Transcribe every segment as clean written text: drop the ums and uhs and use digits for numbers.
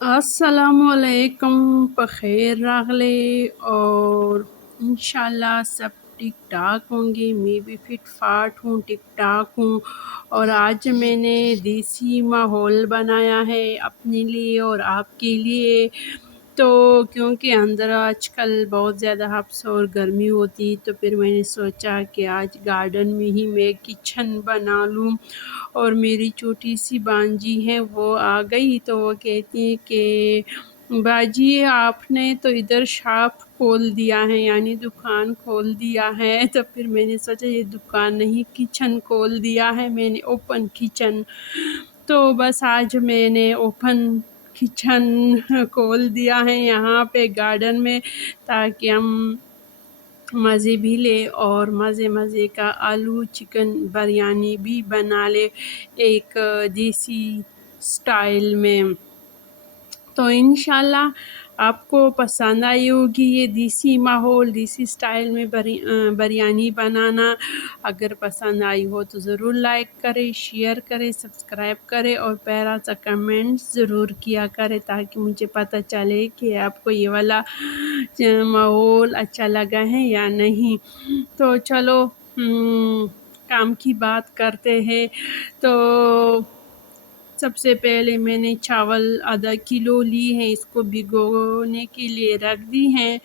अस्सलामुअलैकुम बख़ैर रागले और इंशाल्लाह सब ठीक ठाक होंगे। मैं भी फिट फाट हूँ, ठीक ठाक हूँ। और आज मैंने देसी माहौल बनाया है अपने लिए और आपके लिए। तो क्योंकि अंदर आजकल बहुत ज़्यादा हब्स और गर्मी होती, तो फिर मैंने सोचा कि आज गार्डन में ही मैं किचन बना लूँ। और मेरी छोटी सी भांजी है, वो आ गई तो वो कहती है कि बाजी आपने तो इधर शॉप खोल दिया है, यानी दुकान खोल दिया है। तो फिर मैंने सोचा ये दुकान नहीं, किचन खोल दिया है मैंने, ओपन किचन। तो बस आज मैंने ओपन किचन खोल दिया है यहाँ पे गार्डन में, ताकि हम मज़े भी ले और मज़े मज़े का आलू चिकन बिरयानी भी बना ले, एक देसी स्टाइल में। तो इंशाल्लाह आपको पसंद आई होगी ये देसी माहौल, देसी स्टाइल में बिरयानी बनाना। अगर पसंद आई हो तो ज़रूर लाइक करें, शेयर करें, सब्सक्राइब करें और प्यारा सा कमेंट ज़रूर किया करें, ताकि मुझे पता चले कि आपको ये वाला माहौल अच्छा लगा है या नहीं। तो चलो काम की बात करते हैं। तो सबसे पहले मैंने चावल आधा किलो ली है, इसको भिगोने के लिए रख दी हैं।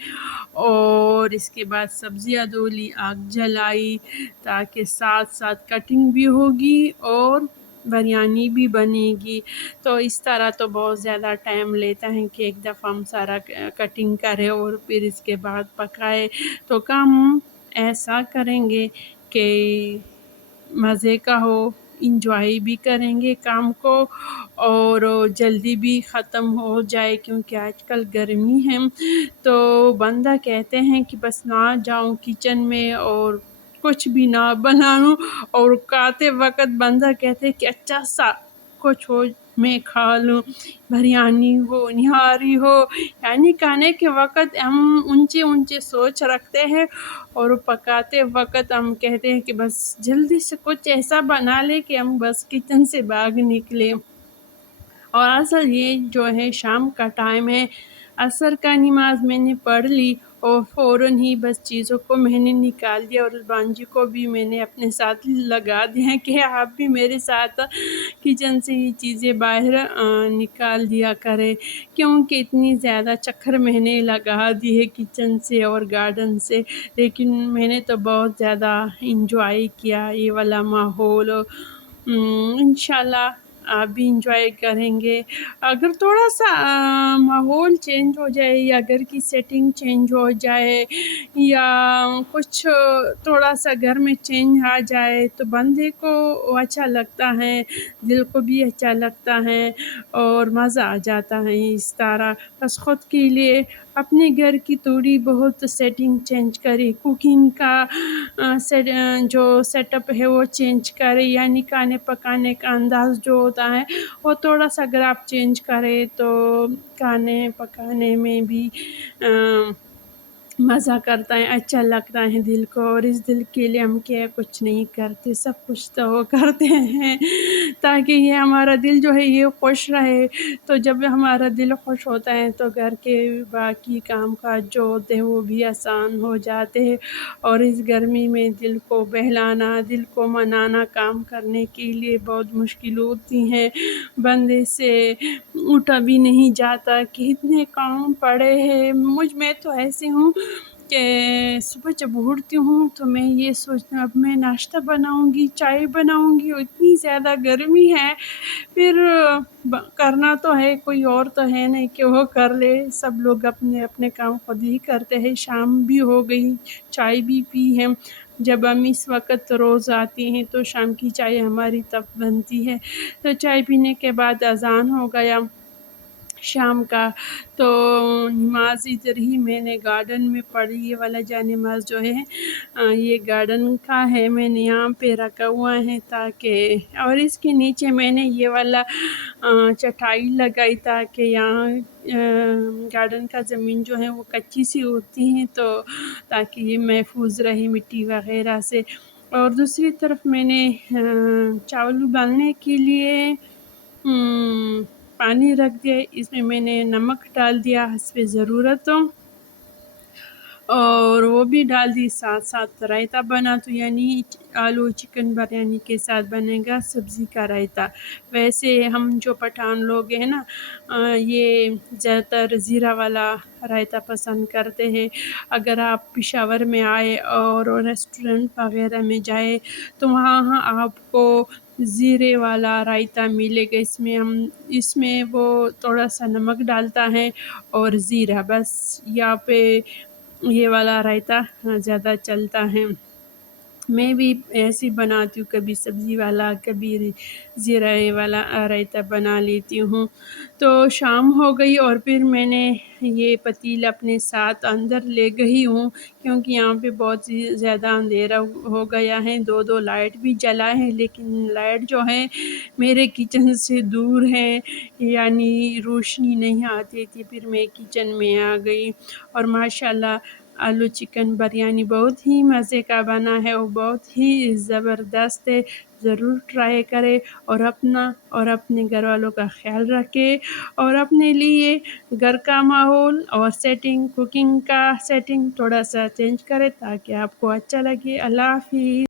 और इसके बाद सब्जियां धो ली, आग जलाई, ताकि साथ साथ कटिंग भी होगी और बिरयानी भी बनेगी। तो इस तरह तो बहुत ज़्यादा टाइम लेता है कि एक दफ़ा हम सारा कटिंग करें और फिर इसके बाद पकाए। तो काम ऐसा करेंगे कि मज़े का हो, इंजॉय भी करेंगे काम को और जल्दी भी ख़त्म हो जाए, क्योंकि आजकल गर्मी है। तो बंदा कहते हैं कि बस ना जाऊं किचन में और कुछ भी ना बनाऊं, और खाते वक्त बंदा कहते हैं कि अच्छा सा कुछ हो मैं खा लूं, बिरयानी हो, निहारी हो। यानी खाने के वक्त हम ऊंचे ऊंचे सोच रखते हैं और पकाते वक्त हम कहते हैं कि बस जल्दी से कुछ ऐसा बना ले कि हम बस किचन से भाग निकले। और असल ये जो है शाम का टाइम है, असर का नमाज मैंने पढ़ ली और फ़ौरन ही बस चीज़ों को मैंने निकाल दिया और भांजी को भी मैंने अपने साथ लगा दिया कि आप भी मेरे साथ किचन से ये चीज़ें बाहर निकाल दिया करें, क्योंकि इतनी ज़्यादा चक्कर मैंने लगा दी है किचन से और गार्डन से। लेकिन मैंने तो बहुत ज़्यादा इंजॉय किया ये वाला माहौल। इंशाल्लाह आप भी इंजॉय करेंगे। अगर थोड़ा सा माहौल चेंज हो जाए या घर की सेटिंग चेंज हो जाए या कुछ थोड़ा सा घर में चेंज आ जाए, तो बंदे को अच्छा लगता है, दिल को भी अच्छा लगता है और मज़ा आ जाता है इस तरह। बस ख़ुद के लिए अपने घर की थोड़ी बहुत सेटिंग चेंज करें, कुकिंग का जो सेटअप है वो चेंज करें, यानी खाने पकाने का अंदाज़ जो होता है वो थोड़ा सा अगर आप चेंज करें तो खाने पकाने में भी मज़ा करता है, अच्छा लगता है दिल को। और इस दिल के लिए हम क्या कुछ नहीं करते, सब कुछ तो वो करते हैं ताकि ये हमारा दिल जो है ये खुश रहे। तो जब हमारा दिल खुश होता है तो घर के बाकी काम काज जो होते हैं वो भी आसान हो जाते हैं। और इस गर्मी में दिल को बहलाना, दिल को मनाना काम करने के लिए बहुत मुश्किल होती हैं। बंदे से उठा भी नहीं जाता कि इतने काम पड़े हैं। मैं तो ऐसी हूँ कि सुबह जब उठती हूँ तो मैं ये सोचती हूँ अब मैं नाश्ता बनाऊँगी, चाय बनाऊँगी, और इतनी ज़्यादा गर्मी है। फिर करना तो है, कोई और तो है नहीं कि वो कर ले, सब लोग अपने अपने काम खुद ही करते हैं। शाम भी हो गई, चाय भी पी है। जब हम इस वक्त रोज़ आती हैं तो शाम की चाय हमारी तब बनती है। तो चाय पीने के बाद अज़ान हो गया शाम का, तो नमाज इधर ही मैंने गार्डन में पढ़ी। ये वाला जा नमाज जो है ये गार्डन का है, मैंने यहाँ पे रखा हुआ है ताकि, और इसके नीचे मैंने ये वाला चटाई लगाई ताकि यहाँ गार्डन का ज़मीन जो है वो कच्ची सी होती है, तो ताकि ये महफूज रहे मिट्टी वगैरह से। और दूसरी तरफ मैंने चावल उबालने के लिए پانی رکھ دیا، اس میں میں نے نمک ڈال دیا حسب ضرورت، اور وہ بھی ڈال دی، ساتھ ساتھ رائتا بنا، تو یعنی آلو چکن بریانی کے ساتھ بنے گا سبزی کا رائتا۔ ویسے ہم جو پٹھان لوگ ہیں نا، یہ زیادہ تر زیرہ والا رائتا پسند کرتے ہیں۔ اگر آپ پشاور میں آئے اور ریسٹورنٹ وغیرہ میں جائے تو وہاں آپ کو زیرے والا رائتا ملے گا، اس میں وہ تھوڑا سا نمک ڈالتا ہے اور زیرہ، بس یہاں پہ یہ والا رائتا زیادہ چلتا ہے۔ میں بھی ایسے بناتی ہوں، کبھی سبزی والا، کبھی زیرہ والا رائتا بنا لیتی ہوں۔ تو شام ہو گئی اور پھر میں نے یہ پتیلا اپنے ساتھ اندر لے گئی ہوں، کیونکہ یہاں پہ بہت زیادہ اندھیرا ہو گیا ہے، دو لائٹ بھی جلا ہے، لیکن لائٹ جو ہے میرے کچن سے دور ہے، یعنی روشنی نہیں آتی تھی۔ پھر میں کچن میں آ گئی، اور ماشاءاللہ آلو چکن بریانی بہت ہی مزے کا بنا ہے اور بہت ہی زبردست ہے۔ ضرور ٹرائی کرے، اور اپنا اور اپنے گھر والوں کا خیال رکھے، اور اپنے لیے گھر کا ماحول اور کوکنگ کا سیٹنگ تھوڑا سا چینج کرے تاکہ آپ کو اچھا لگے۔ اللہ حافظ۔